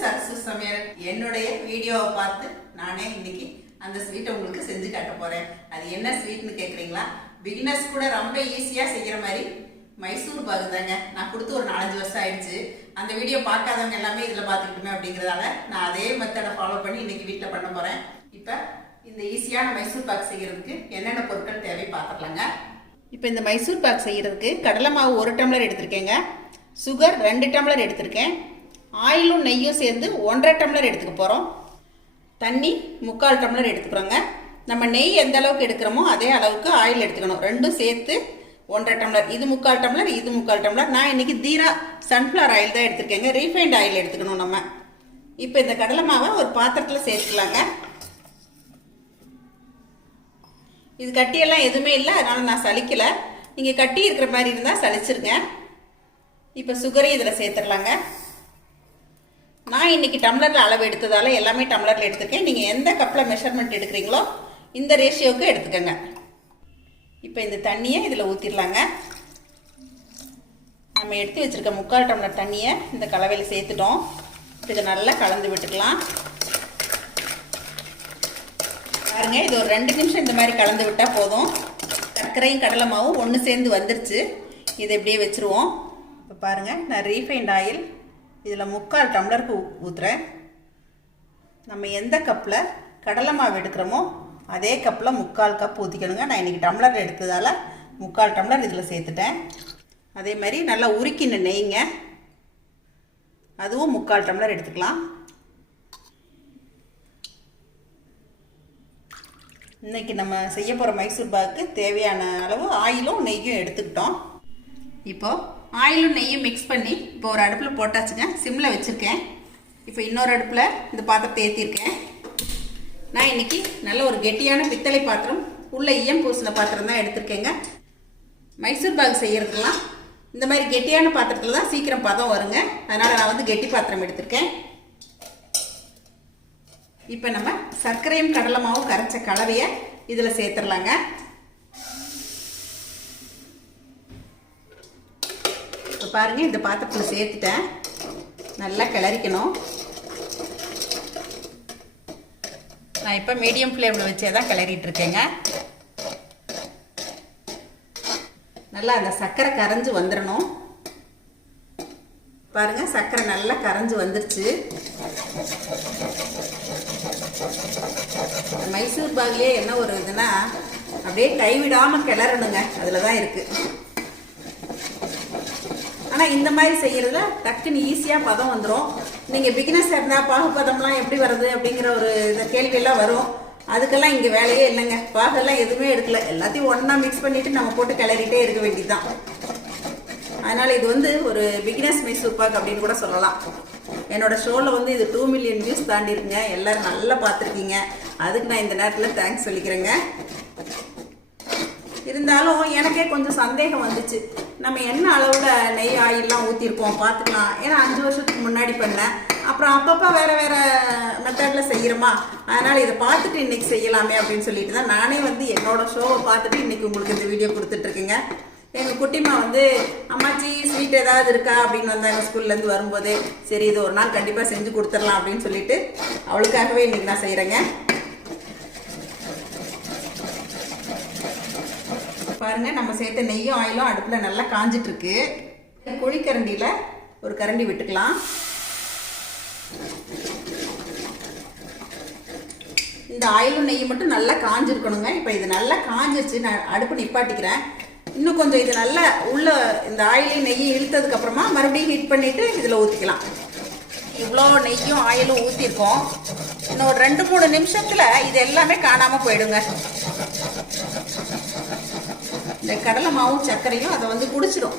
சரசு சமையல் என்னுடைய வீடியோவை பார்த்து நானே இன்னைக்கு அந்த ஸ்வீட்டை உங்களுக்கு செஞ்சு காட்ட போறேன். அது என்ன ஸ்வீட்னு கேட்குறீங்களா பிகினர்ஸ் கூட ரொம்ப ஈஸியாக செய்கிற மாதிரி மைசூர் பாகு தாங்க. நான் கொடுத்து ஒரு நாலஞ்சு வருஷம் ஆயிடுச்சு. அந்த வீடியோ பார்க்காதவங்க எல்லாமே இதில் பார்த்துக்கிட்டுமே அப்படிங்கிறதால நான் அதே மெத்தடை ஃபாலோ பண்ணி இன்னைக்கு வீட்டில் பண்ண போறேன். இப்போ இந்த ஈஸியான மைசூர் பாக் செய்கிறதுக்கு என்னென்ன பொருட்கள் தேவை பார்த்துக்கலாங்க. இப்போ இந்த மைசூர் பாக் செய்கிறதுக்கு கடலை மாவு ஒரு டம்ளர் எடுத்திருக்கேங்க. சுகர் ரெண்டு டம்ளர் எடுத்திருக்கேன். ஆயிலும் நெய்யும் சேர்ந்து ஒன்றரை டம்ளர் எடுத்துக்க போகிறோம் தண்ணி முக்கால் டம்ளர் எடுத்துக்கிறோங்க. நம்ம நெய் எந்த அளவுக்கு எடுக்கிறோமோ அதே அளவுக்கு ஆயில் எடுத்துக்கணும். ரெண்டும் சேர்த்து ஒன்றரை டம்ளர். இது முக்கால் டம்ளர் இது முக்கால் டம்ளர். நான் இன்னைக்கு தீரா சன்ஃப்ளவர் ஆயில் தான் எடுத்திருக்கேங்க. ரீஃபைண்ட் ஆயில் எடுத்துக்கணும் நம்ம. இப்போ இந்த கடலை மாவை ஒரு பாத்திரத்தில் சேர்த்துக்கலாங்க. இது கட்டியெல்லாம் எதுவுமே இல்லை. அதனால் நான் சலிக்கலை நீங்கள் கட்டி இருக்கிற மாதிரி இருந்தால் சலிச்சிருங்க இப்போ சுகரையும் இதில் சேர்த்துடலாங்க நான் இன்னைக்கு டம்ளரில் அளவு எடுத்ததால் எல்லாமே டம்ளரில் எடுத்துருக்கேன். நீங்கள் எந்த கப்பில் மெஷர்மெண்ட் எடுக்கிறீங்களோ இந்த ரேஷியோவுக்கு எடுத்துக்கோங்க. இப்போ இந்த தண்ணியை இதில் ஊற்றிடலாங்க நம்ம எடுத்து வச்சுருக்க முக்கால் டம்ளர் தண்ணியை இந்த கலவையில் சேர்த்துட்டோம். இதை நல்லா கலந்து விட்டுக்கலாம். பாருங்க இது ஒரு ரெண்டு நிமிஷம் இந்த மாதிரி கலந்து விட்டால் போதும். சர்க்கரையும் கடலை மாவும் ஒன்று சேர்ந்து வந்துருச்சு. இதை இப்படியே வச்சுருவோம். இப்போ பாருங்கள் நான் ரீஃபைண்ட் ஆயில் இதில் முக்கால் டம்ளருக்கு ஊற்றுறேன் நம்ம எந்த கப்பில் கடலை மாவு எடுக்கிறோமோ அதே கப்பில் முக்கால் கப் ஊற்றிக்கணுங்க நான் இன்றைக்கி டம்ளர் எடுத்ததால் முக்கால் டம்ளர் இதில் சேர்த்துட்டேன். அதே மாதிரி நல்லா உருக்கின நெய்ங்க அதுவும் முக்கால் டம்ளர் எடுத்துக்கலாம். இன்னைக்கு நம்ம செய்ய போகிற மைசூர் பாக்கு தேவையான அளவு ஆயிலும் நெய்யும் எடுத்துக்கிட்டோம். இப்போது ஆயிலும் நெய்யும் மிக்ஸ் பண்ணி இப்போ ஒரு அடுப்பில் போட்டாச்சுங்க. சிம்மில் வச்சுருக்கேன். இப்போ இன்னொரு அடுப்பில் இந்த பாத்திரத்தை ஏற்றிருக்கேன் நான் இன்னைக்கு நல்ல ஒரு கெட்டியான பித்தளை பாத்திரம் உள்ள ஈயம் பூசின பாத்திரம் தான் எடுத்திருக்கேங்க. மைசூர் பாக் செய்யறதுக்கெல்லாம் இந்த மாதிரி கெட்டியான பாத்திரத்தில் தான் சீக்கிரம் பதம் வருங்க. அதனால் நான் வந்து கெட்டி பாத்திரம் எடுத்திருக்கேன். இப்போ நம்ம சர்க்கரையும் கடலை மாவும் கரைச்ச கலவையை இதில் சேர்த்துடலாங்க. பாருங்கள் இந்த பாத்திரத்தில் சேர்த்துட்டேன். நல்லா கிளறிக்கணும். நான் இப்போ மீடியம் ஃப்ளேமில் வச்சே தான் கிளறிட்டு இருக்கேங்க. நல்லா அந்த சர்க்கரை கரைஞ்சி வந்துடணும் பாருங்க சர்க்கரை நல்லா கரைஞ்சி வந்துருச்சு. மைசூர் பாகிலே என்ன ஒரு இதுனா அப்படியே கைவிடாமல் கிளறணுங்க. அதில் தான் இருக்குது ஆனால் இந்த மாதிரி செய்யறதுல டக்குன்னு ஈஸியாக பதம் வந்துடும் நீங்கள் பிகினஸ் இருந்தால் பாகுபதம்லாம் எப்படி வருது அப்படிங்கிற ஒரு இந்த கேள்வியெல்லாம் வரும். அதுக்கெல்லாம் இங்கே வேலையே இல்லைங்க. பாகெல்லாம் எதுவுமே எடுக்கல. எல்லாத்தையும் ஒன்றா மிக்ஸ் பண்ணிவிட்டு நம்ம போட்டு கிளறிட்டே இருக்க வேண்டியதுதான். அதனால் இது வந்து ஒரு பிகினஸ் மைசூர் பாக் அப்படின்னு கூட சொல்லலாம். என்னோட ஷோவில் வந்து இது டூ மில்லியன் வியூஸ் தாண்டி இருக்குங்க எல்லாரும் நல்லா பார்த்துருக்கீங்க. அதுக்கு நான் இந்த நேரத்தில் தேங்க்ஸ் சொல்லிக்கிறேங்க. இருந்தாலும் எனக்கே கொஞ்சம் சந்தேகம் வந்துச்சு. நம்ம என்ன அளவில் நெய் ஆயிலெலாம் ஊற்றிருக்கோம் பார்த்துக்கலாம் ஏன்னா அஞ்சு வருஷத்துக்கு முன்னாடி பண்ணேன். அப்புறம் அப்பப்போ வேறு வேறு மெத்தடில் செய்கிறோமா அதனால் இதை பார்த்துட்டு இன்றைக்கி செய்யலாமே அப்படின்னு சொல்லிட்டு தான் நானே வந்து என்னோடய ஷோவை பார்த்துட்டு இன்றைக்கி உங்களுக்கு இந்த வீடியோ கொடுத்துட்ருக்கேங்க எங்கள் குட்டிமா வந்து அம்மாச்சி ஸ்வீட் ஏதாவது இருக்கா? அப்படின்னு வந்தாங்க ஸ்கூல்லேருந்து வரும்போது. சரி இது ஒரு நாள் கண்டிப்பாக செஞ்சு கொடுத்துடலாம் அப்படின்னு சொல்லிட்டு அவளுக்காகவே இன்றைக்கி நான் செய்கிறேங்க பாருங்கள் நம்ம சேர்த்த நெய்யும் ஆயிலும் அடுப்பில் நல்லா காஞ்சிட்ருக்கு. குழிக்கரண்டியில் ஒரு கரண்டி விட்டுக்கலாம். இந்த ஆயிலும் நெய்யும் மட்டும் நல்லா காஞ்சிருக்கணுங்க. இப்போ இது நல்லா காஞ்சிருச்சு நான் அடுப்பு நிப்பாட்டிக்கிறேன். இன்னும் கொஞ்சம் இது நல்லா உள்ள இந்த ஆயிலையும் நெய்யும் இழுத்ததுக்கப்புறமா மறுபடியும் ஹீட் பண்ணிவிட்டு இதில் ஊற்றிக்கலாம் இவ்வளோ நெய்யும் ஆயிலும் ஊற்றிருக்கோம் இன்னும் ஒரு ரெண்டு மூணு நிமிஷத்தில் இது எல்லாமே காணாமல் போயிடுங்க. இந்த கடலை மாவும் சர்க்கரையும் அதை வந்து குடிச்சிடும்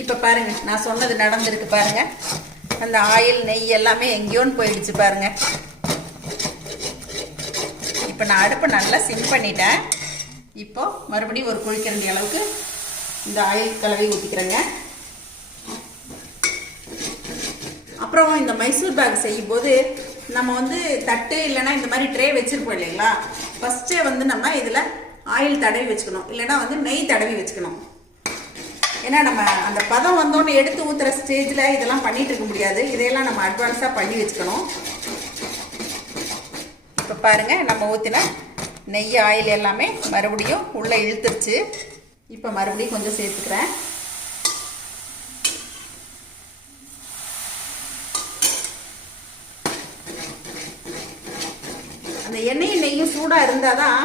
இப்போ பாருங்க நான் சொன்னது நடந்திருக்கு பாருங்க. அந்த ஆயில் நெய் எல்லாமே எங்கேயோன்னு போயிடுச்சு பாருங்க. இப்போ நான் அடுப்பை நல்லா சிம் பண்ணிட்டேன். இப்போ மறுபடியும் ஒரு குழிக்கரண்டி அளவுக்கு இந்த ஆயில் கலவை ஊற்றிக்கிறேங்க அப்புறம் இந்த மைசூர் பேக் செய்யும்போது நம்ம வந்து தட்டு இல்லைன்னா இந்த மாதிரி ட்ரே வச்சுருப்போம் இல்லைங்களா? ஃபஸ்ட்டே வந்து நம்ம இதில் ஆயில் தடவி வச்சுக்கணும். இல்லைன்னா வந்து நெய் தடவி வச்சுக்கணும். ஏன்னா நம்ம அந்த பதம் வந்தோன்னு எடுத்து ஊற்றுற ஸ்டேஜில் இதெல்லாம் பண்ணிகிட்டு இருக்க முடியாது. இதையெல்லாம் நம்ம அட்வான்ஸாக பண்ணி வச்சுக்கணும். இப்போ பாருங்கள் நம்ம ஊற்றின நெய் ஆயில் எல்லாமே மறுபடியும் உள்ளே இழுத்துருச்சு. இப்போ மறுபடியும் கொஞ்சம் சேர்த்துக்கிறேன். அந்த எண்ணெயும் நெய்யும் சூடாக இருந்தால் தான்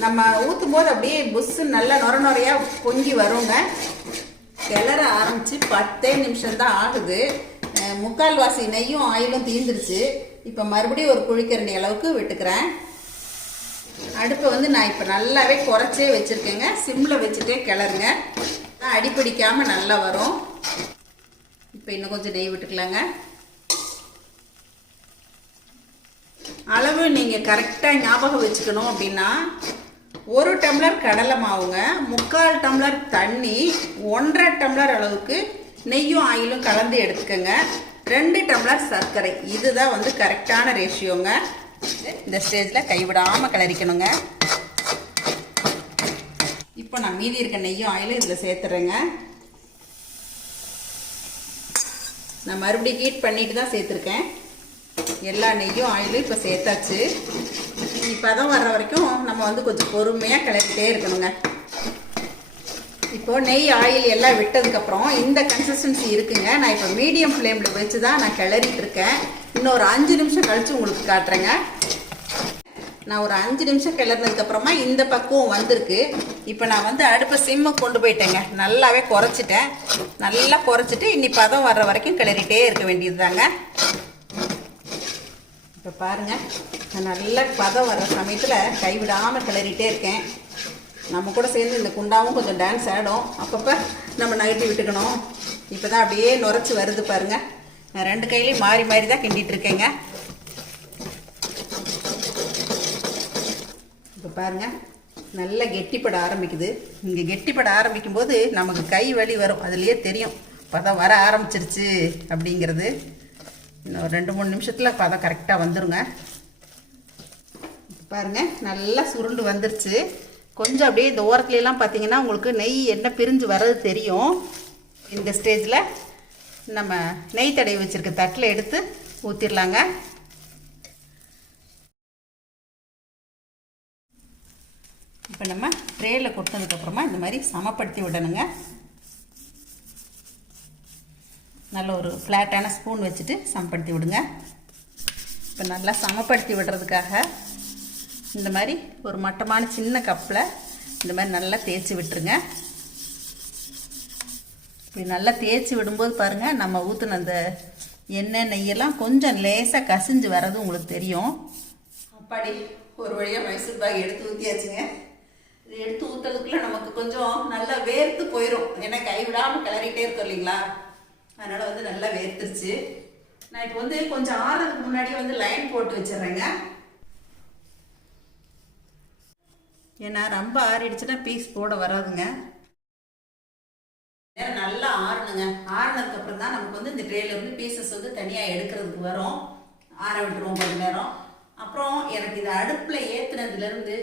நம்ம ஊற்றும் போது அப்படியே புஸ்ஸு நல்லா நொர நொறையாக பொங்கி வருங்க. கிளற ஆரம்பித்து பத்தே நிமிஷம் தான் ஆகுது. முக்கால்வாசி நெய்யும் ஆயிலும் தீந்துருச்சு. இப்போ மறுபடியும் ஒரு குழிக்கரண்டி அளவுக்கு விட்டுக்கிறேன். அடுப்பை வந்து நான் இப்போ நல்லாவே குறைச்சே வச்சுருக்கேங்க. சிம்மில் வச்சுட்டே கிளறுங்க. அடிப்பிடிக்காமல் நல்லா வரும். இப்போ இன்னும் கொஞ்சம் நெய் விட்டுக்கலாங்க. அளவு நீங்கள் கரெக்டாக ஞாபகம் வச்சுக்கணும் அப்படின்னா ஒரு டம்ளர் கடலை மாவுங்க முக்கால் டம்ளர் தண்ணி ஒன்றரை டம்ளர் அளவுக்கு நெய்யும் ஆயிலும் கலந்து எடுத்துக்கோங்க. ரெண்டு டம்ளர் சர்க்கரை. இதுதான் வந்து கரெக்டான ரேஷியோங்க இந்த ஸ்டேஜில் கைவிடாமல் கிளறிக்கணுங்க. இப்போ நான் மீதி இருக்க நெய்யும் ஆயிலும் இதில் சேர்த்துறேங்க. நான் மறுபடியும் ஹீட் பண்ணிட்டு தான் சேர்த்துருக்கேன். எல்லா நெய்யும் ஆயிலும் இப்போ சேர்த்தாச்சு. பதம் வர்ற வரைக்கும் நம்ம வந்து கொஞ்சம் பொறுமையாக கிளப்பிட்டே இருக்கணுங்க. இப்போ நெய் ஆயில் எல்லாம் விட்டதுக்கப்புறம் இந்த கன்சிஸ்டன்சி இருக்குங்க. நான் இப்போ மீடியம் ஃப்ளேமில் வச்சு தான் நான் கிளறிட்டு இருக்கேன். இன்னொரு அஞ்சு நிமிஷம் கழித்து உங்களுக்கு காட்டுறேங்க. நான் ஒரு அஞ்சு நிமிஷம் கிளறினதுக்கப்புறமா இந்த பக்குவம் வந்திருக்கு. இப்போ நான் வந்து அடுப்பை சிம்மை கொண்டு போயிட்டேங்க. நல்லாவே குறைச்சிட்டேன். நல்லா குறைச்சிட்டு இன்னி பதம் வர்ற வரைக்கும் கிளறிட்டே இருக்க வேண்டியது தாங்க இப்போ பாருங்கள் நான் நல்ல பதம் வர்ற சமயத்தில் கைவிடாமல் கிளறிட்டே இருக்கேன். நம்ம கூட சேர்ந்து இந்த குண்டாவும் கொஞ்சம் டான்ஸ் ஆடும். அப்பப்போ நம்ம நகர்த்தி விட்டுக்கணும். இப்போ தான் அப்படியே நுரைச்சி வருது பாருங்க. நான் ரெண்டு கையிலையும் மாறி மாறி தான் கிண்டிட்டு இருக்கேங்க. இப்போ பாருங்க. நல்லா கெட்டிப்பட ஆரம்பிக்குது. இங்கே கெட்டிப்பட ஆரம்பிக்கும் போது நமக்கு கை வலி வரும். அதுலேயே தெரியும். பதம் வர ஆரம்பிச்சிருச்சு அப்படிங்கிறது. இன்னும் ஒரு ரெண்டு மூணு நிமிஷத்தில் பதம் கரெக்டாக வந்துருங்க. பாருங்கள் பாருங்க நல்லா சுருண்டு வந்துருச்சு. கொஞ்சம் அப்படியே இந்த ஓரத்துலலாம் பார்த்தீங்கன்னா உங்களுக்கு நெய் என்ன பிரிஞ்சு வர்றது தெரியும். இந்த ஸ்டேஜில் நம்ம நெய் தடவி வச்சுருக்க தட்டில் எடுத்து ஊற்றிடலாங்க இப்போ நம்ம ட்ரேயில் கொடுத்ததுக்கப்புறமா இந்த மாதிரி சமப்படுத்தி விடணுங்க. நல்ல ஒரு ஃப்ளாட்டான ஸ்பூன் வச்சுட்டு சமப்படுத்தி விடுங்க. இப்போ நல்லா சமப்படுத்தி விடுறதுக்காக இந்த மாதிரி ஒரு மட்டமான சின்ன கப்பில் இந்த மாதிரி நல்லா தேய்ச்சி விட்டுருங்க. இப்படி நல்லா தேய்ச்சி விடும்போது பாருங்கள் நம்ம ஊற்றின அந்த எண்ணெய் நெய்யெல்லாம் கொஞ்சம் லேசாக கசிஞ்சு வர்றது உங்களுக்கு தெரியும். அப்பாடி ஒரு வழியாக மைசூர் பாக் எடுத்து ஊற்றியாச்சுங்க இது எடுத்து ஊற்றுறதுக்குள்ளே நமக்கு கொஞ்சம் நல்லா வேர்த்து போயிடும் ஏன்னா கைவிடாமல் கிளறிட்டே இருக்கோம் இல்லைங்களா? அதனால் வந்து நல்லா வேர்த்துருச்சு. நான் இப்போ வந்து கொஞ்சம் ஆறுறதுக்கு முன்னாடி வந்து லைன் போட்டு வச்சிடுறேங்க. ஏன்னா ரொம்ப ஆறிடுச்சுன்னா பீஸ் போட வராதுங்க. நேரம் நல்லா ஆறணுங்க. ஆறினதுக்கப்புறம் தான் நமக்கு வந்து இந்த ட்ரேலேருந்து பீசஸ் வந்து தனியாக எடுக்கிறதுக்கு வரும். ஆற விட்டுருவோம் கொஞ்ச நேரம். அப்புறம் எனக்கு இது அடுப்பில் ஏற்றுனதுலேருந்து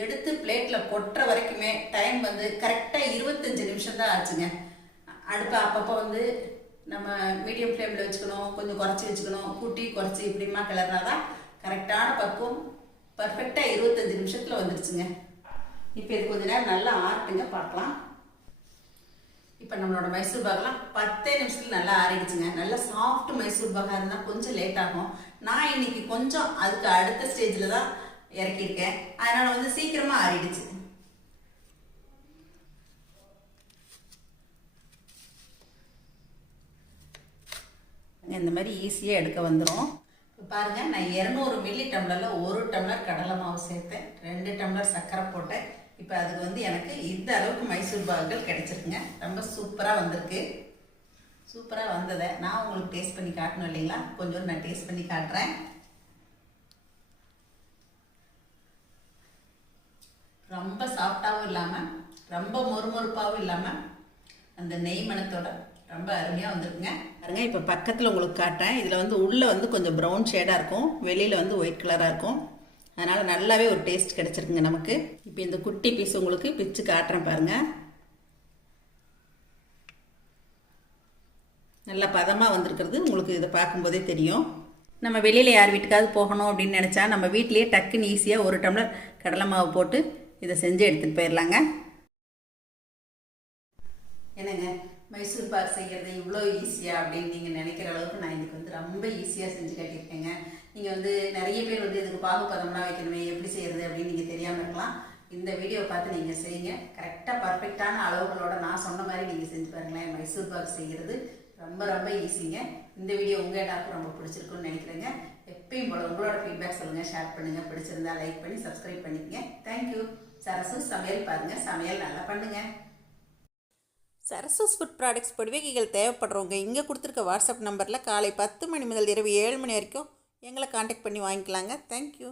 எடுத்து பிளேட்டில் கொட்டுற வரைக்குமே டைம் வந்து கரெக்டாக இருபத்தஞ்சி நிமிஷம் தான் ஆச்சுங்க. அடுப்பை அப்பப்போ வந்து நம்ம மீடியம் ஃப்ளேமில் வச்சுக்கணும் கொஞ்சம் குறைச்சி வச்சுக்கணும். கூட்டி குறைச்சி இப்படிமா கிளறினாதான் கரெக்டான பக்குவம். பர்ஃபெக்டாக இருபத்தஞ்சு நிமிஷத்தில் வந்துருச்சுங்க இப்போ இது கொஞ்ச நேரம் நல்லா ஆறட்டுங்க பார்க்கலாம். இப்போ நம்மளோட மைசூர் பாகெல்லாம் பத்தே நிமிஷத்தில் நல்லா ஆறிடுச்சுங்க. நல்லா சாஃப்ட் மைசூர் பாகா இருந்தால் கொஞ்சம் லேட் ஆகும். நான் இன்னைக்கு கொஞ்சம் அதுக்கு அடுத்த ஸ்டேஜில் தான் இறக்கியிருக்கேன். அதனால் வந்து சீக்கிரமாக ஆறிடுச்சு. இந்த மாதிரி ஈஸியாக எடுக்க வந்துடும் இப்போ பாருங்கள் நான் இரநூறு மில்லி டம்ளரில் ஒரு டம்ளர் கடலை மாவு சேர்த்தேன். ரெண்டு டம்ளர் சர்க்கரை போட்டேன். இப்போ அதுக்கு வந்து எனக்கு இந்த அளவுக்கு மைசூர் பாகுகள் கிடைச்சிருக்குங்க. ரொம்ப சூப்பராக வந்திருக்கு. சூப்பராக வந்ததை நான் உங்களுக்கு டேஸ்ட் பண்ணி காட்டணும் இல்லைங்களா? கொஞ்சம் நான் டேஸ்ட் பண்ணி காட்டுறேன். ரொம்ப சாஃப்டாகவும் இல்லாமல் ரொம்ப மொறுமொறுப்பாகவும் இல்லாமல் அந்த நெய் மணத்தோட ரொம்ப அருமையாக வந்திருக்குங்க. பாருங்க இப்போ பக்கத்தில் உங்களுக்கு காட்டுறேன். இதில் வந்து உள்ளே வந்து கொஞ்சம் ப்ரௌன் ஷேடாக இருக்கும். வெளியில் வந்து ஒயிட் கலராக இருக்கும். அதனால் நல்லாவே ஒரு டேஸ்ட் கிடச்சிருக்குங்க நமக்கு. இப்போ இந்த குட்டி பீஸ் உங்களுக்கு பிச்சு காட்டுறேன் பாருங்கள் நல்ல பதமாக வந்திருக்கிறது. உங்களுக்கு இதை பார்க்கும்போதே தெரியும். நம்ம வெளியில் யார் வீட்டுக்காவது போகணும் அப்படின்னு நினச்சா நம்ம வீட்டிலேயே டக்குன்னு ஈஸியாக ஒரு டம்ளர் கடலை மாவு போட்டு இதை செஞ்சு எடுத்துகிட்டு போயிடலாங்க என்னங்க? மைசூர் பாக் செய்கிறது இவ்வளோ ஈஸியாக அப்படின்னு நீங்கள் நினைக்கிற அளவுக்கு நான் இதுக்கு வந்து ரொம்ப ஈஸியாக செஞ்சு கட்டியிருக்கேங்க. நீங்கள் வந்து நிறைய பேர் வந்து இதுக்கு பாகு பதம்லாம் வைக்கணுமே எப்படி செய்கிறது அப்படின்னு நீங்கள் தெரியாமல் இருக்கலாம். இந்த வீடியோ பார்த்து நீங்கள் செய்யுங்க. கரெக்டாக பர்ஃபெக்டான அளவுகளோட நான் சொன்ன மாதிரி நீங்கள் செஞ்சு பாருங்களேன். மைசூர் பாக் செய்கிறது ரொம்ப ரொம்ப ஈஸிங்க இந்த வீடியோ உங்கள் எல்லாருக்கும் ரொம்ப பிடிச்சிருக்குன்னு நினைக்கிறேங்க. எப்பயும் போல உங்களோட ஃபீட்பேக் சொல்லுங்கள் ஷேர் பண்ணுங்கள் பிடிச்சிருந்தா லைக் பண்ணி சப்ஸ்கிரைப் பண்ணிக்கங்க. தேங்க்யூ சரசு சமையல் பாருங்கள் சமையல் நல்லா பண்ணுங்கள் சரஸ்வஸ் ஃபுட் ப்ராடக்ட்ஸ் பொடிவகைகள் தேவைப்படுறவங்க இங்கே கொடுத்துருக்க வாட்ஸ்அப் நம்பரில் காலை பத்து மணி முதல் இரவு ஏழு மணி வரைக்கும் எங்களை காண்டாக்ட் பண்ணி வாங்கிக்கலாங்க. தேங்க்யூ